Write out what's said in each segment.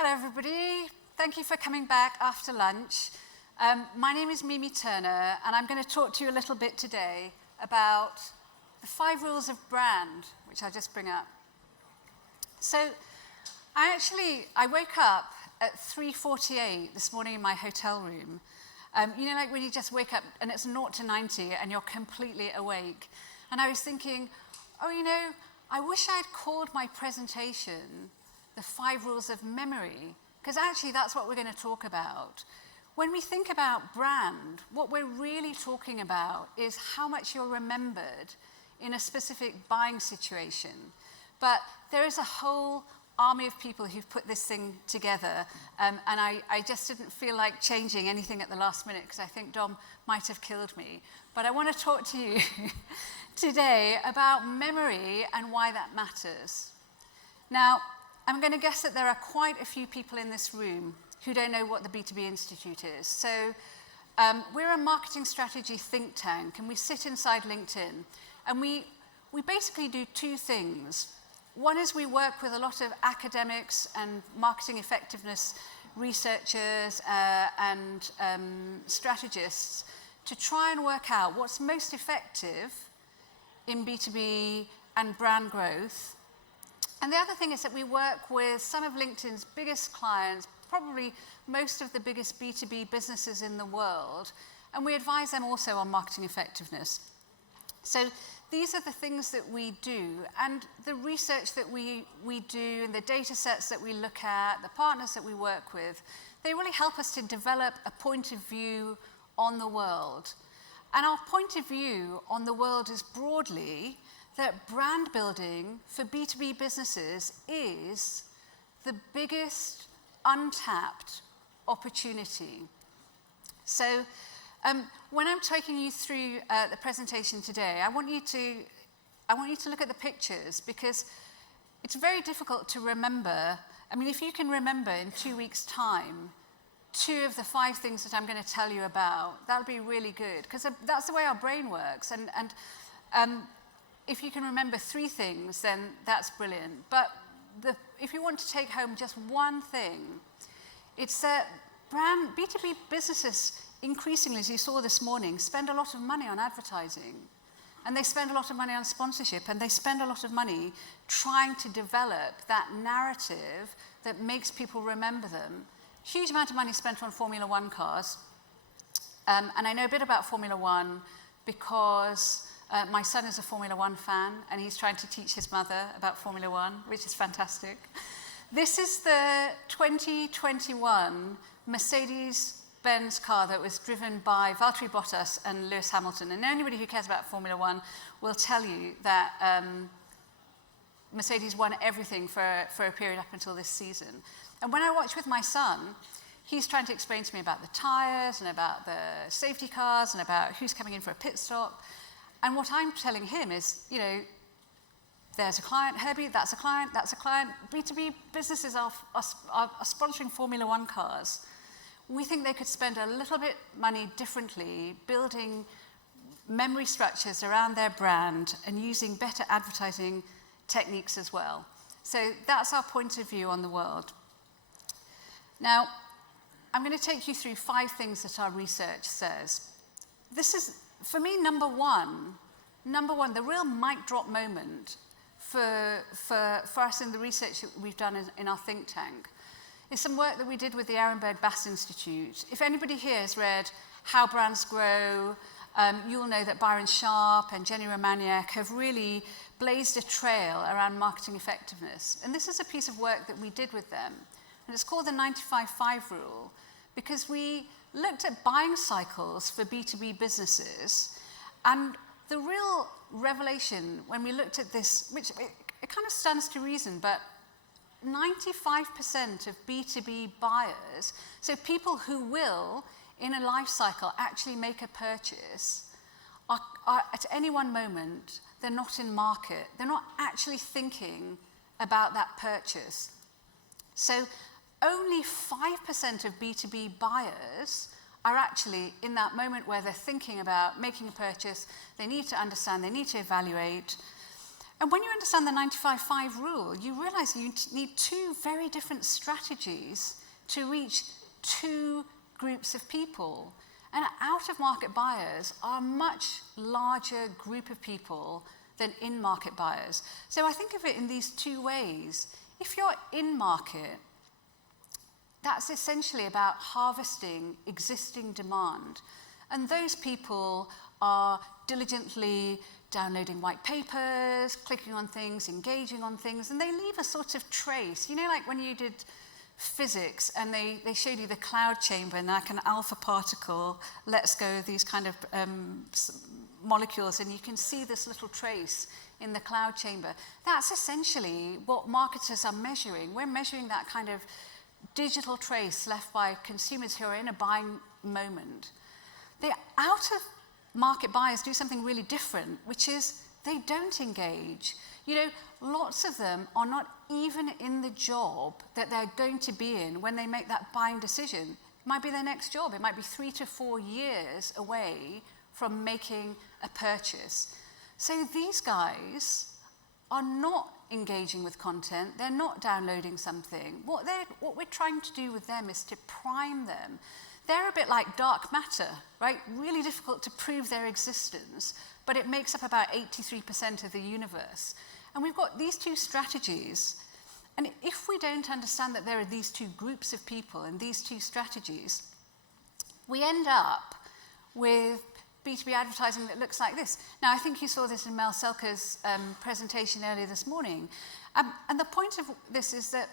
Hello everybody, thank you for coming back after lunch. My name is Mimi Turner and I'm going to talk to you a little bit today about the 5 rules of brand, which I'll just bring up. So I woke up at 3:48 this morning in my hotel room. Like when you just wake up and it's 0 to 90 and you're completely awake. And I was thinking, I wish I'd called my presentation the 5 rules of memory, because actually that's what we're going to talk about. When we think about brand, what we're really talking about is how much you're remembered in a specific buying situation. But there is a whole army of people who've put this thing together, and I just didn't feel like changing anything at the last minute because I think Dom might have killed me. But I want to talk to you today about memory and why that matters. Now, I'm going to guess that there are quite a few people in this room who don't know what the B2B Institute is. So we're a marketing strategy think tank, and we sit inside LinkedIn. And we basically do 2 things. One is we work with a lot of academics and marketing effectiveness researchers and strategists to try and work out what's most effective in B2B and brand growth. And the other thing is that we work with some of LinkedIn's biggest clients, probably most of the biggest B2B businesses in the world, and we advise them also on marketing effectiveness. So these are the things that we do, and the research that we do, and the data sets that we look at, the partners that we work with, they really help us to develop a point of view on the world. And our point of view on the world is broadly that brand building for B2B businesses is the biggest untapped opportunity. So when I'm taking you through the presentation today, I want you to look at the pictures, because it's very difficult to remember. I mean, if you can remember in 2 weeks' time 2 of the 5 things that I'm going to tell you about, that'll be really good, because that's the way our brain works. And if you can remember 3 things, then that's brilliant. But if you want to take home just one thing, it's that B2B businesses increasingly, as you saw this morning, spend a lot of money on advertising. And they spend a lot of money on sponsorship, and they spend a lot of money trying to develop that narrative that makes people remember them. Huge amount of money spent on Formula 1 cars. And I know a bit about Formula 1 because my son is a Formula 1 fan, and he's trying to teach his mother about Formula 1, which is fantastic. This is the 2021 Mercedes-Benz car that was driven by Valtteri Bottas and Lewis Hamilton. And anybody who cares about Formula 1 will tell you that Mercedes won everything for a period up until this season. And when I watch with my son, he's trying to explain to me about the tires and about the safety cars and about who's coming in for a pit stop. And what I'm telling him is, there's a client, Herbie, that's a client, that's a client. B2B businesses are sponsoring Formula 1 cars. We think they could spend a little bit money differently, building memory structures around their brand and using better advertising techniques as well. So that's our point of view on the world. Now, I'm going to take you through 5 things that our research says. This is, for me, number one, the real mic drop moment for us in the research that we've done in our think tank is some work that we did with the Ehrenberg Bass Institute. If anybody here has read How Brands Grow, you'll know that Byron Sharp and Jenny Romaniak have really blazed a trail around marketing effectiveness. And this is a piece of work that we did with them. And it's called the 95-5 rule, because we looked at buying cycles for B2B businesses, and the real revelation when we looked at this, which it kind of stands to reason, but 95% of B2B buyers, so people who will, in a life cycle, actually make a purchase, are at any one moment, they're not in market. They're not actually thinking about that purchase. So only 5% of B2B buyers are actually in that moment where they're thinking about making a purchase. They need to understand, they need to evaluate. And when you understand the 95-5 rule, you realize you need two very different strategies to reach two groups of people. And out-of-market buyers are a much larger group of people than in-market buyers. So I think of it in these two ways. If you're in-market, that's essentially about harvesting existing demand. And those people are diligently downloading white papers, clicking on things, engaging on things, and they leave a sort of trace. You know, like when you did physics and they showed you the cloud chamber and like an alpha particle lets go of these kind of molecules, and you can see this little trace in the cloud chamber. That's essentially what marketers are measuring. We're measuring that kind of digital trace left by consumers who are in a buying moment. The out-of-market buyers do something really different, which is they don't engage. You know, lots of them are not even in the job that they're going to be in when they make that buying decision. It might be their next job. It might be 3 to 4 years away from making a purchase. So these guys are not engaging with content. They're not downloading something. What we're trying to do with them is to prime them. They're a bit like dark matter, right? Really difficult to prove their existence, but it makes up about 83% of the universe. And we've got these two strategies. And if we don't understand that there are these two groups of people and these two strategies, we end up with B2B advertising that looks like this. Now, I think you saw this in Mel Selker's presentation earlier this morning. And the point of this is that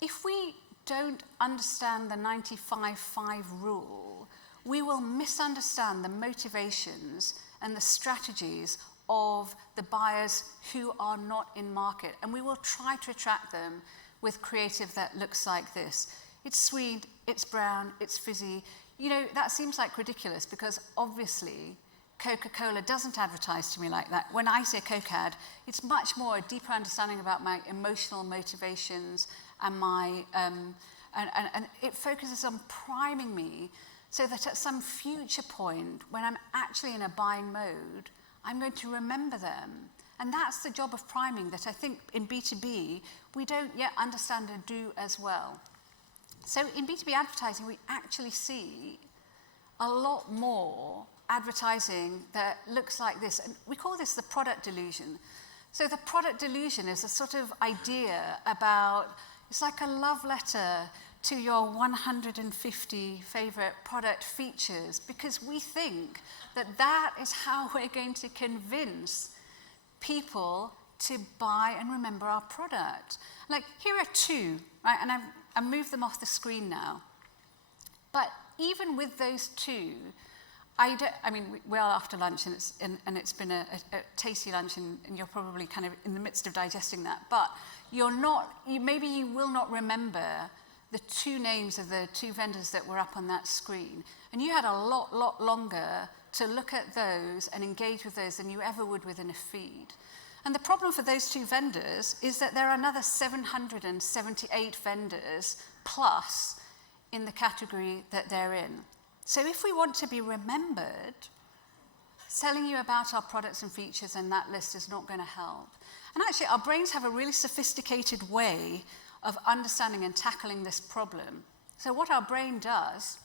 if we don't understand the 95-5 rule, we will misunderstand the motivations and the strategies of the buyers who are not in market. And we will try to attract them with creative that looks like this. It's sweet, it's brown, it's fizzy. You know, that seems like ridiculous because obviously Coca-Cola doesn't advertise to me like that. When I say Coke ad, it's much more a deeper understanding about my emotional motivations and my, and it focuses on priming me so that at some future point when I'm actually in a buying mode, I'm going to remember them. And that's the job of priming that I think in B2B, we don't yet understand and do as well. So in B2B advertising, we actually see a lot more advertising that looks like this. And we call this the product delusion. So the product delusion is a sort of idea about, it's like a love letter to your 150 favorite product features, because we think that that is how we're going to convince people to buy and remember our product. Like, here are two, right? And I've moved them off the screen now. But even with those two, I mean, we're after lunch, and it's been a tasty lunch, and you're probably kind of in the midst of digesting that. But maybe you will not remember the two names of the two vendors that were up on that screen. And you had a lot longer to look at those and engage with those than you ever would within a feed. And the problem for those two vendors is that there are another 778 vendors plus in the category that they're in. So if we want to be remembered, telling you about our products and features and that list is not going to help. And actually, our brains have a really sophisticated way of understanding and tackling this problem. So what our brain does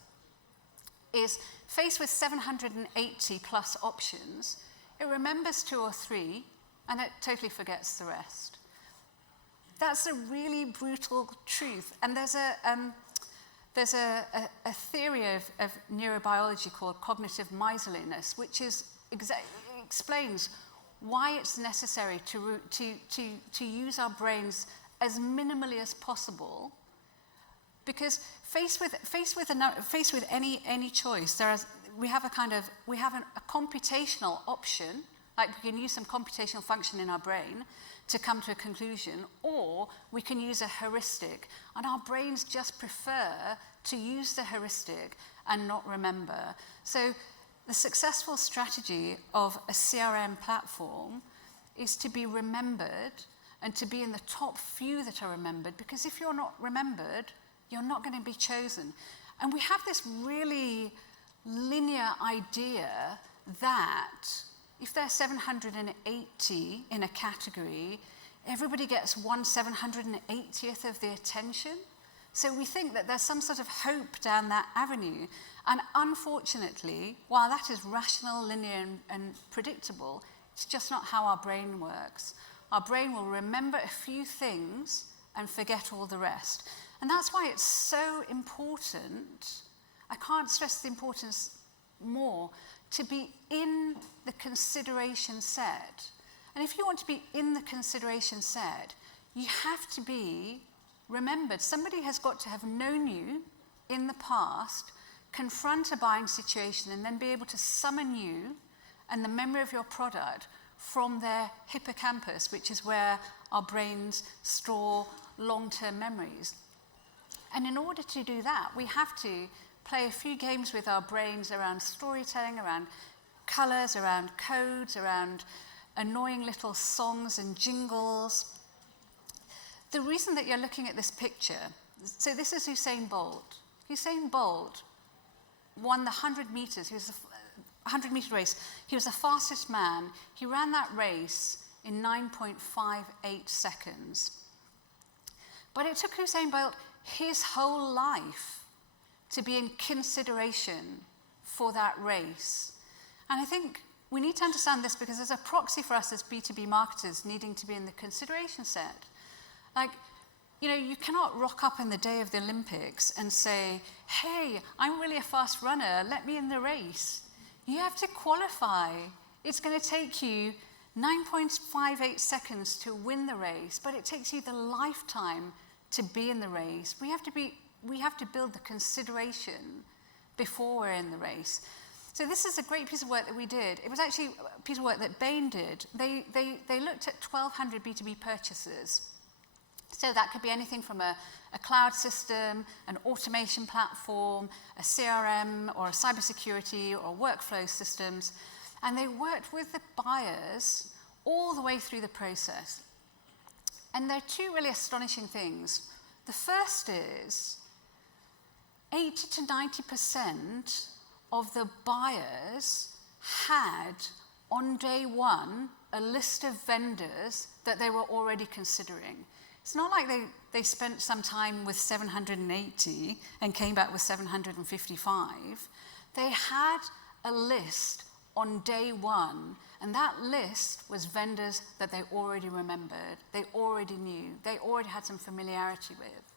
is, faced with 780 plus options, it remembers 2 or 3, and it totally forgets the rest. That's a really brutal truth. And there's a theory of neurobiology called cognitive miserliness, which explains why it's necessary to use our brains as minimally as possible, because faced with any choice, we have a computational option, like we can use some computational function in our brain to come to a conclusion, or we can use a heuristic, and our brains just prefer to use the heuristic and not remember. So the successful strategy of a CRM platform is to be remembered and to be in the top few that are remembered, because if you're not remembered, you're not going to be chosen. And we have this really linear idea that if they're 780 in a category, everybody gets 1/780th of the attention. So we think that there's some sort of hope down that avenue. And unfortunately, while that is rational, linear, and predictable, it's just not how our brain works. Our brain will remember a few things and forget all the rest. And that's why it's so important, I can't stress the importance more, to be in the consideration set. And if you want to be in the consideration set, you have to be remembered. Somebody has got to have known you in the past, confront a buying situation, and then be able to summon you and the memory of your product from their hippocampus, which is where our brains store long-term memories. And in order to do that, we have to play a few games with our brains around storytelling, around colors, around codes, around annoying little songs and jingles. The reason that you're looking at this picture, so this is Usain Bolt. Usain Bolt won the 100 meters. He was the 100-meter race. He was the fastest man. He ran that race in 9.58 seconds. But it took Usain Bolt his whole life to be in consideration for that race. And I think we need to understand this because there's a proxy for us as B2B marketers needing to be in the consideration set. Like, you know, you cannot rock up in the day of the Olympics and say, hey, I'm really a fast runner, let me in the race. You have to qualify. It's going to take you 9.58 seconds to win the race, but it takes you the lifetime to be in the race. We have to build the consideration before we're in the race. So this is a great piece of work that we did. It was actually a piece of work that Bain did. They looked at 1,200 B2B purchases. So that could be anything from a cloud system, an automation platform, a CRM, or a cybersecurity, or workflow systems. And they worked with the buyers all the way through the process. And there are two really astonishing things. The first is 80 to 90% of the buyers had, on day one, a list of vendors that they were already considering. It's not like they spent some time with 780 and came back with 755. They had a list on day one, and that list was vendors that they already remembered, they already knew, they already had some familiarity with.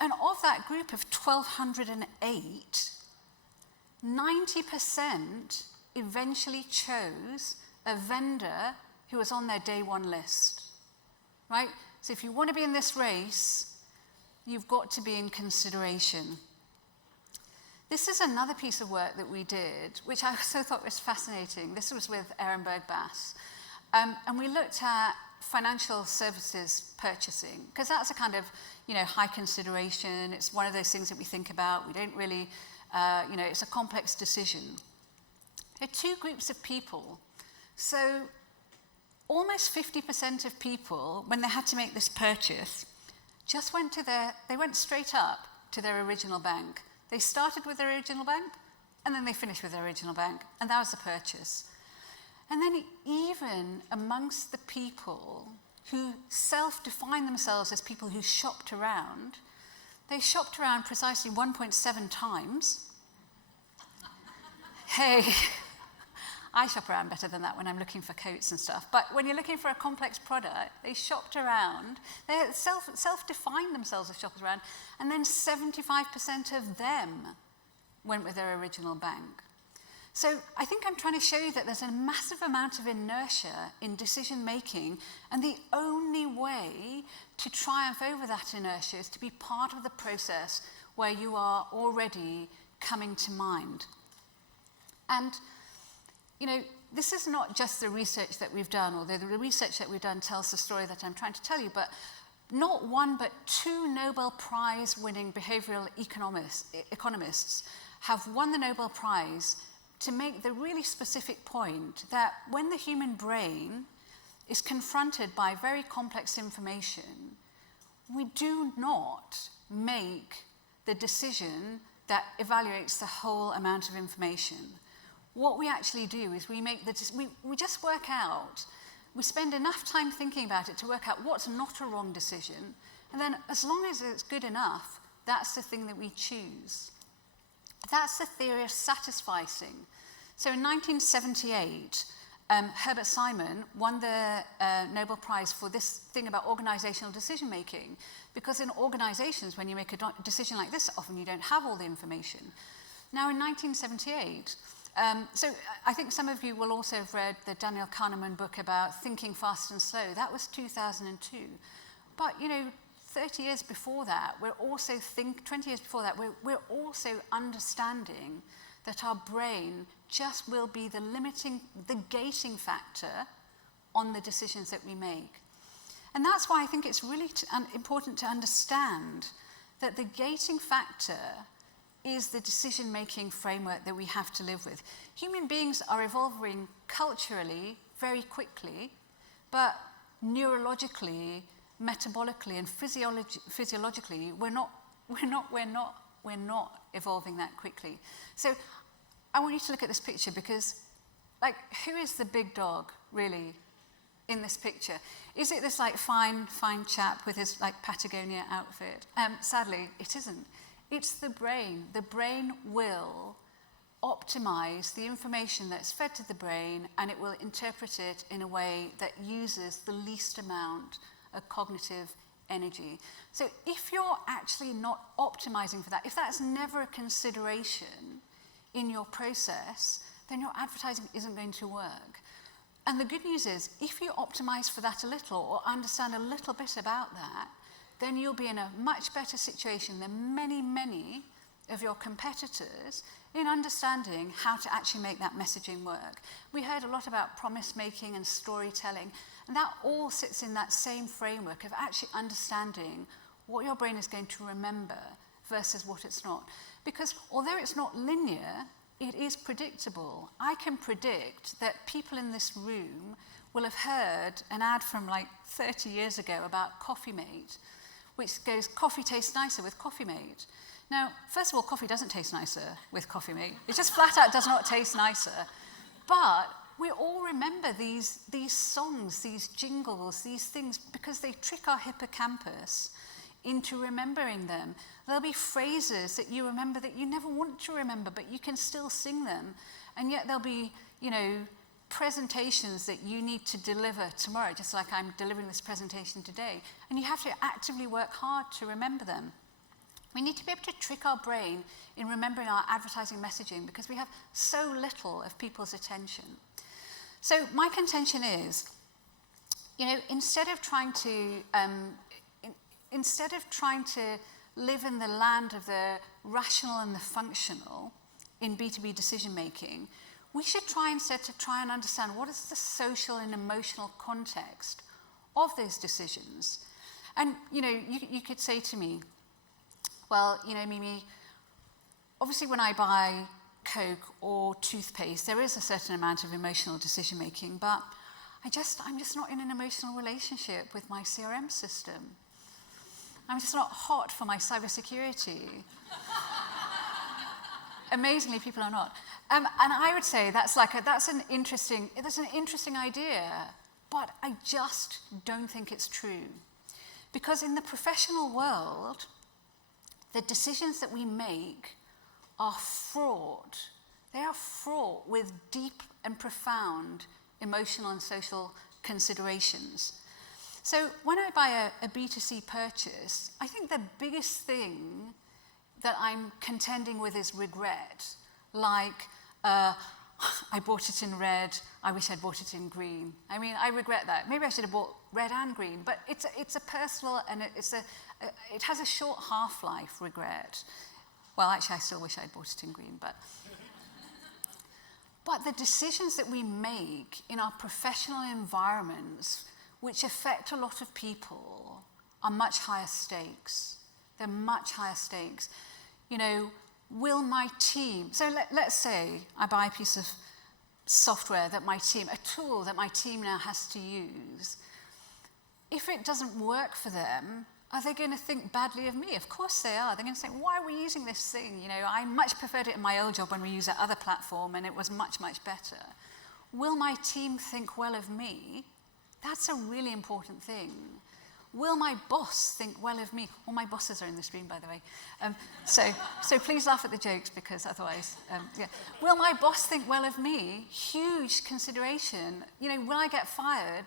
And of that group of 1,208, 90% eventually chose a vendor who was on their day one list, right? So if you want to be in this race, you've got to be in consideration. This is another piece of work that we did, which I also thought was fascinating. This was with Ehrenberg Bass. And we looked at financial services purchasing, because that's a kind of, high consideration. It's one of those things that we think about. We don't really, it's a complex decision. There are two groups of people. So almost 50% of people, when they had to make this purchase, just went straight up to their original bank. They started with their original bank, and then they finished with their original bank, and that was the purchase. And then even amongst the people who self-define themselves as people who shopped around, they shopped around precisely 1.7 times. Hey, I shop around better than that when I'm looking for coats and stuff. But when you're looking for a complex product, they shopped around. They self-defined themselves as shoppers around. And then 75% of them went with their original bank. So I think I'm trying to show you that there's a massive amount of inertia in decision making. And the only way to triumph over that inertia is to be part of the process where you are already coming to mind. And this is not just the research that we've done, although the research that we've done tells the story that I'm trying to tell you, but not one but two Nobel Prize winning behavioral economists have won the Nobel Prize to make the really specific point that when the human brain is confronted by very complex information, we do not make the decision that evaluates the whole amount of information. what we actually do is we just work out, we spend enough time thinking about it to work out what's not a wrong decision, and then as long as it's good enough, that's the thing that we choose. That's the theory of satisficing. So in 1978, Herbert Simon won the Nobel Prize for this thing about organizational decision making, because in organizations, when you make a decision like this, often you don't have all the information. Now in 1978, so I think some of you will also have read the Daniel Kahneman book about thinking fast and slow. That was 2002. But 30 years before that, 20 years before that, we're also understanding that our brain just will be the gating factor on the decisions that we make. And that's why I think it's really important to understand that the gating factor is the decision-making framework that we have to live with. Human beings are evolving culturally very quickly, but neurologically, metabolically, and physiologically, we're not evolving that quickly. So I want you to look at this picture because, who is the big dog, really, in this picture? Is it this, fine chap with his, Patagonia outfit? Sadly, it isn't. It's the brain. The brain will optimize the information that's fed to the brain, and it will interpret it in a way that uses the least amount of cognitive energy. So if you're actually not optimizing for that, if that's never a consideration in your process, then your advertising isn't going to work. And the good news is, if you optimize for that a little or understand a little bit about that, then you'll be in a much better situation than many, many of your competitors in understanding how to actually make that messaging work. We heard a lot about promise making and storytelling, and that all sits in that same framework of actually understanding what your brain is going to remember versus what it's not. Because although it's not linear, it is predictable. I can predict that people in this room will have heard an ad from 30 years ago about Coffee Mate, which goes, coffee tastes nicer with Coffee Mate. Now, first of all, coffee doesn't taste nicer with Coffee Mate. It just flat out does not taste nicer. But we all remember these songs, these jingles, these things, because they trick our hippocampus into remembering them. There'll be phrases that you remember that you never want to remember, but you can still sing them. And yet there'll be, presentations that you need to deliver tomorrow, just like I'm delivering this presentation today. And you have to actively work hard to remember them. We need to be able to trick our brain in remembering our advertising messaging because we have so little of people's attention. So my contention is, instead of trying to live in the land of the rational and the functional in B2B decision making, we should try instead to try and understand what is the social and emotional context of those decisions. And you could say to me, well, Mimi, obviously when I buy Coke or toothpaste, there is a certain amount of emotional decision making, but I'm just not in an emotional relationship with my CRM system. I'm just not hot for my cybersecurity. Amazingly, people are not. And I would say that's an interesting idea, but I just don't think it's true. Because in the professional world, the decisions that we make are fraught. They are fraught with deep and profound emotional and social considerations. So when I buy a B2C purchase, I think the biggest thing that I'm contending with is regret. I bought it in red, I wish I'd bought it in green. I mean, I regret that. Maybe I should have bought red and green, but it's a personal, and it has a short half-life, regret. Well, actually, I still wish I'd bought it in green, but the decisions that we make in our professional environments, which affect a lot of people, are much higher stakes. They're much higher stakes. Will my team, so let's say I buy a piece of software that a tool that my team now has to use. If it doesn't work for them, Are they going to think badly of me? Of course they are. They're going to say, why are we using this thing? You know, I much preferred it in my old job when we used that other platform and it was much, much better. Will my team think well of me? That's a really important thing. Will my boss think well of me? All my bosses are in this room, by the way. So please laugh at the jokes because otherwise, yeah. Will my boss think well of me? Huge consideration. You know, will I get fired?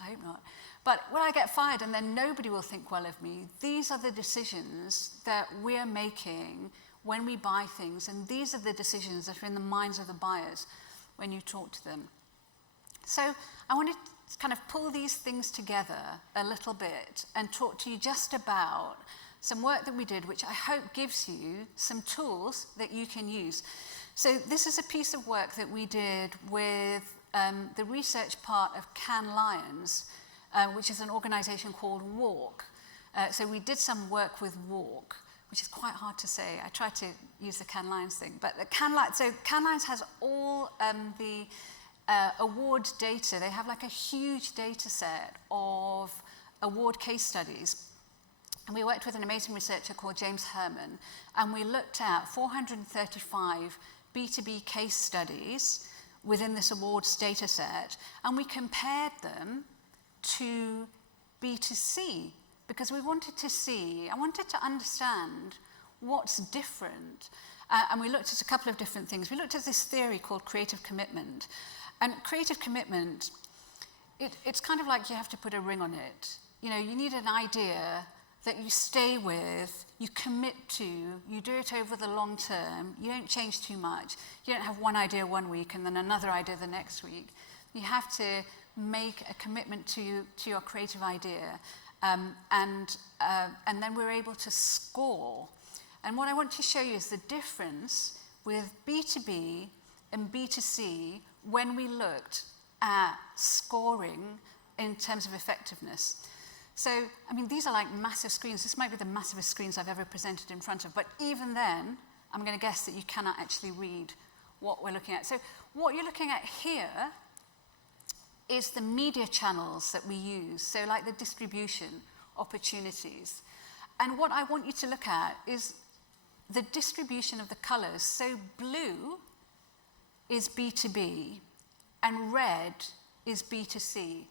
I hope not. But will I get fired and then nobody will think well of me? These are the decisions that we're making when we buy things, and these are the decisions that are in the minds of the buyers when you talk to them. So I want to kind of pull these things together a little bit and talk to you just about some work that we did, which I hope gives you some tools that you can use. So this is a piece of work that we did with the research part of Cannes Lions, which is an organization called WARC. So we did some work with WARC, which is quite hard to say. I tried to use the Cannes Lions thing, but Cannes Lions has all the award data. They have like a huge data set of award case studies. And we worked with an amazing researcher called James Herman, and we looked at 435 B2B case studies within this awards data set, and we compared them to B2C, because I wanted to understand what's different. And we looked at a couple of different things. We looked at this theory called creative commitment. And creative commitment, it's kind of like you have to put a ring on it. You know, you need an idea that you stay with, you commit to, you do it over the long term, you don't change too much. You don't have one idea one week and then another idea the next week. You have to make a commitment to your creative idea. And then we're able to score. And what I want to show you is the difference with B2B and B2C when we looked at scoring in terms of effectiveness. So, I mean, these are like massive screens. This might be the massivest screens I've ever presented in front of, but even then, I'm going to guess that you cannot actually read what we're looking at. So what you're looking at here is the media channels that we use, so like the distribution opportunities. And what I want you to look at is the distribution of the colors. So blue is B2B, and red is B2C.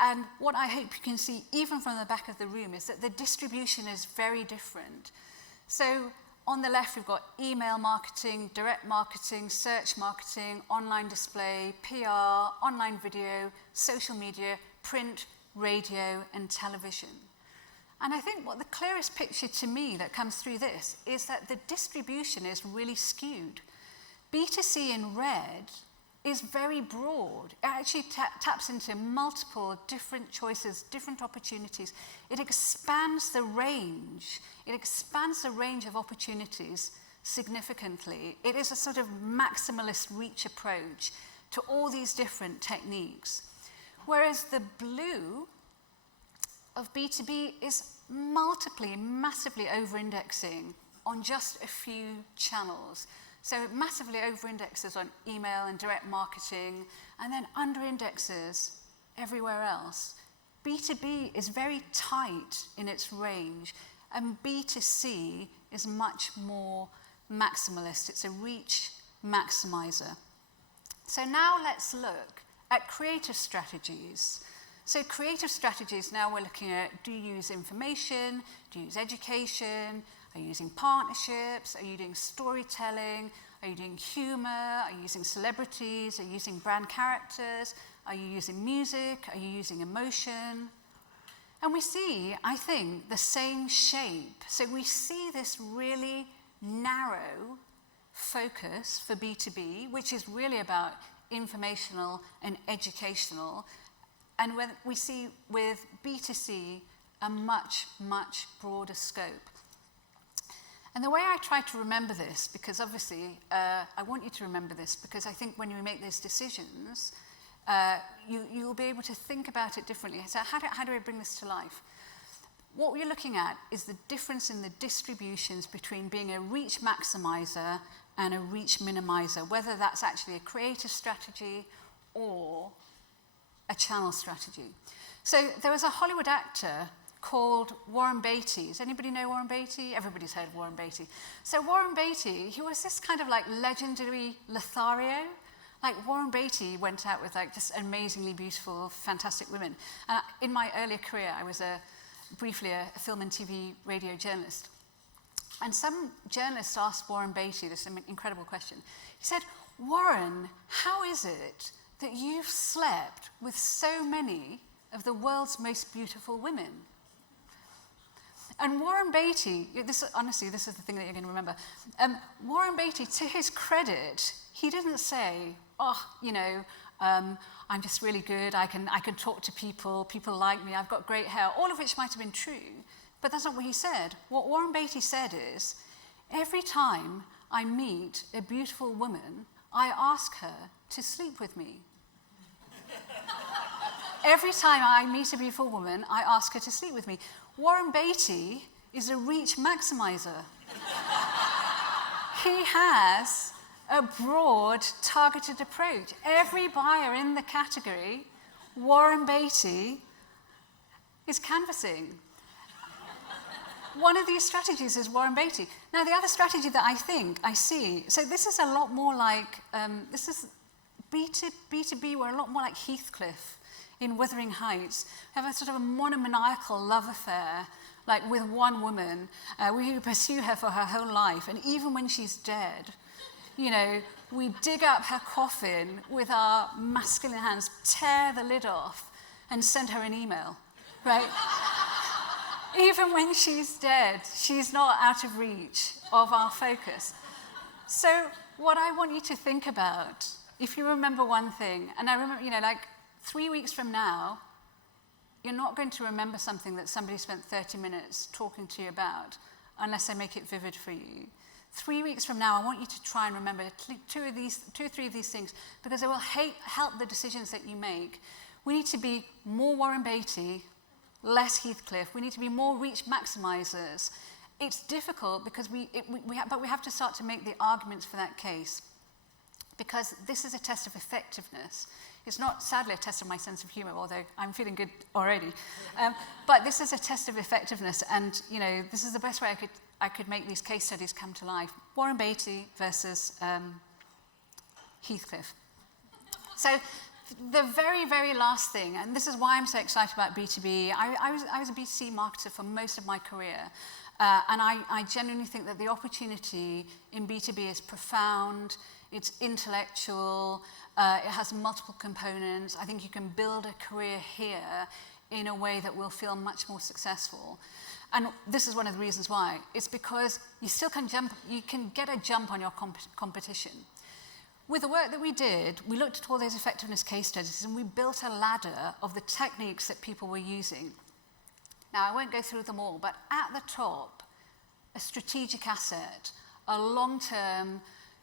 And what I hope you can see, even from the back of the room, is that the distribution is very different. So on the left, we've got email marketing, direct marketing, search marketing, online display, PR, online video, social media, print, radio, and television. And I think what the clearest picture to me that comes through this is that the distribution is really skewed. B2C in red is very broad. It actually taps into multiple different choices, different opportunities. It expands the range. It expands the range of opportunities significantly. It is a sort of maximalist reach approach to all these different techniques. Whereas the blue of B2B is massively over-indexing on just a few channels. So it massively over-indexes on email and direct marketing, and then under-indexes everywhere else. B2B is very tight in its range, and B2C is much more maximalist. It's a reach maximizer. So now let's look at creative strategies. So creative strategies, now we're looking at, do you use information? Do you use education? Are you using partnerships? Are you doing storytelling? Are you doing humor? Are you using celebrities? Are you using brand characters? Are you using music? Are you using emotion? And we see, I think, the same shape. So we see this really narrow focus for B2B, which is really about informational and educational. And when we see with B2C a much, much broader scope. And the way I try to remember this, because obviously I want you to remember this, because I think when you make those decisions, you'll be able to think about it differently. So how do I bring this to life? What we're looking at is the difference in the distributions between being a reach maximizer and a reach minimizer, whether that's actually a creative strategy or a channel strategy. So there was a Hollywood actor called Warren Beatty. Does anybody know Warren Beatty? Everybody's heard of Warren Beatty. So Warren Beatty, he was this kind of like legendary Lothario. Like Warren Beatty went out with like just amazingly beautiful, fantastic women. And in my earlier career, I was briefly a film and TV radio journalist. And some journalist asked Warren Beatty this incredible question. He said, Warren, how is it that you've slept with so many of the world's most beautiful women? And Warren Beatty, honestly, this is the thing that you're going to remember. Warren Beatty, to his credit, he didn't say, I'm just really good, I can talk to people like me, I've got great hair, all of which might have been true, but that's not what he said. What Warren Beatty said is, every time I meet a beautiful woman, I ask her to sleep with me. Every time I meet a beautiful woman, I ask her to sleep with me. Warren Beatty is a reach maximizer. He has a broad, targeted approach. Every buyer in the category, Warren Beatty is canvassing. One of these strategies is Warren Beatty. Now, the other strategy that I think I see, so this is a lot more like, this is B2B, we're a lot more like Heathcliff in Wuthering Heights. We have a sort of a monomaniacal love affair, like with one woman. We pursue her for her whole life, and even when she's dead, we dig up her coffin with our masculine hands, tear the lid off, and send her an email, right? Even when she's dead, she's not out of reach of our focus. So what I want you to think about, if you remember one thing, and I remember, 3 weeks from now, you're not going to remember something that somebody spent 30 minutes talking to you about unless I make it vivid for you. 3 weeks from now, I want you to try and remember two or three of these things, because it will help the decisions that you make. We need to be more Warren Beatty, less Heathcliff. We need to be more reach maximizers. It's difficult because but we have to start to make the arguments for that case, because this is a test of effectiveness. It's not, sadly, a test of my sense of humor, although I'm feeling good already. But this is a test of effectiveness, and this is the best way I could make these case studies come to life. Warren Beatty versus Heathcliff. So the very, very last thing, and this is why I'm so excited about B2B. I was a B2C marketer for most of my career, and I genuinely think that the opportunity in B2B is profound, it's intellectual, it has multiple components. I think you can build a career here in a way that will feel much more successful. And this is one of the reasons why. It's because you still can you can get a jump on your competition. With the work that we did, we looked at all those effectiveness case studies and we built a ladder of the techniques that people were using. Now, I won't go through them all, but at the top, a strategic asset, a long-term,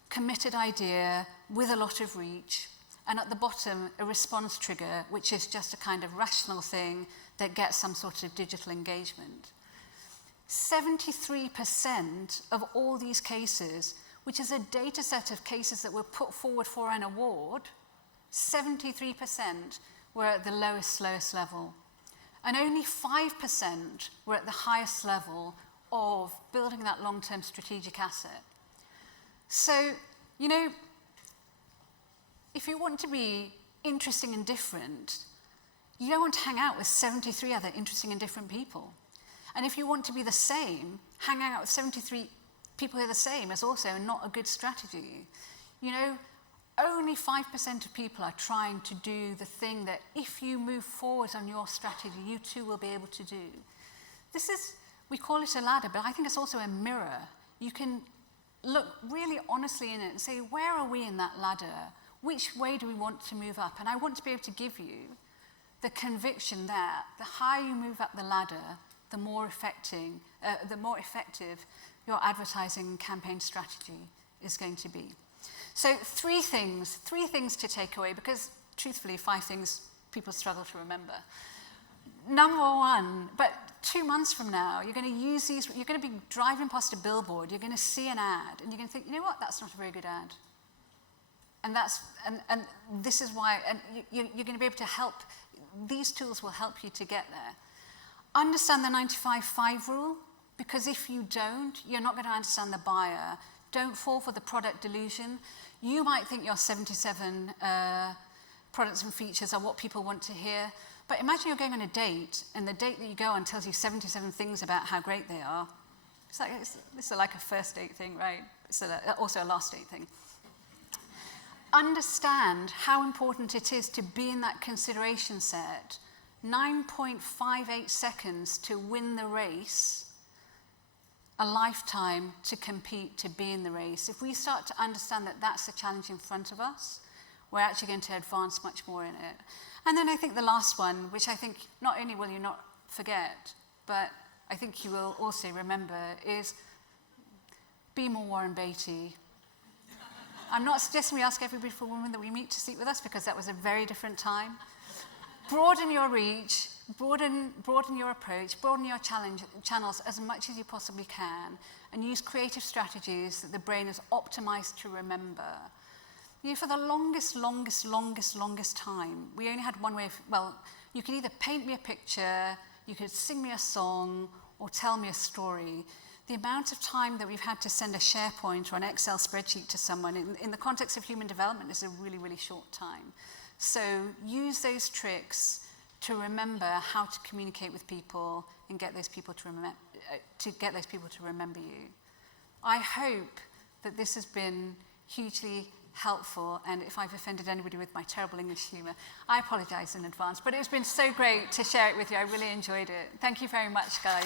committed idea with a lot of reach, and at the bottom, a response trigger, which is just a kind of rational thing that gets some sort of digital engagement. 73% of all these cases, which is a data set of cases that were put forward for an award, 73% were at the lowest level. And only 5% were at the highest level of building that long-term strategic asset. So, if you want to be interesting and different, you don't want to hang out with 73 other interesting and different people. And if you want to be the same, hanging out with 73 people who are the same is also not a good strategy. Only 5% of people are trying to do the thing that if you move forward on your strategy, you too will be able to do. We call it a ladder, but I think it's also a mirror. You can look really honestly in it and say, where are we in that ladder? Which way do we want to move up? And I want to be able to give you the conviction that the higher you move up the ladder, the more effective your advertising and campaign strategy is going to be. So three things to take away, because truthfully, 5 things people struggle to remember. Number one, but 2 months from now, you're going to use these, you're going to be driving past a billboard, you're going to see an ad, and you're going to think, you know what, that's not a very good ad. And this is why, and you're going to be able to help, these tools will help you to get there. Understand the 95-5 rule, because if you don't, you're not going to understand the buyer. Don't fall for the product delusion. You might think your 77 products and features are what people want to hear, but imagine you're going on a date, and the date that you go on tells you 77 things about how great they are. This is like a first date thing, right? It's also a last date thing. Understand how important it is to be in that consideration set. 9.58 seconds to win the race, a lifetime to compete, to be in the race. If we start to understand that that's the challenge in front of us, we're actually going to advance much more in it. And then I think the last one, which I think not only will you not forget, but I think you will also remember, is be more Warren Beatty. I'm not suggesting we ask every beautiful woman that we meet to sleep with us, because that was a very different time. Broaden your reach, broaden your approach, broaden your channels as much as you possibly can, and use creative strategies that the brain is optimized to remember. For the longest time, we only had one way of, you could either paint me a picture, you could sing me a song, or tell me a story. The amount of time that we've had to send a SharePoint or an Excel spreadsheet to someone in the context of human development is a really, really short time. So use those tricks to remember how to communicate with people and get those people to remember you. I hope that this has been hugely helpful, and if I've offended anybody with my terrible English humour, I apologise in advance. But it's been so great to share it with you. I really enjoyed it. Thank you very much, guys.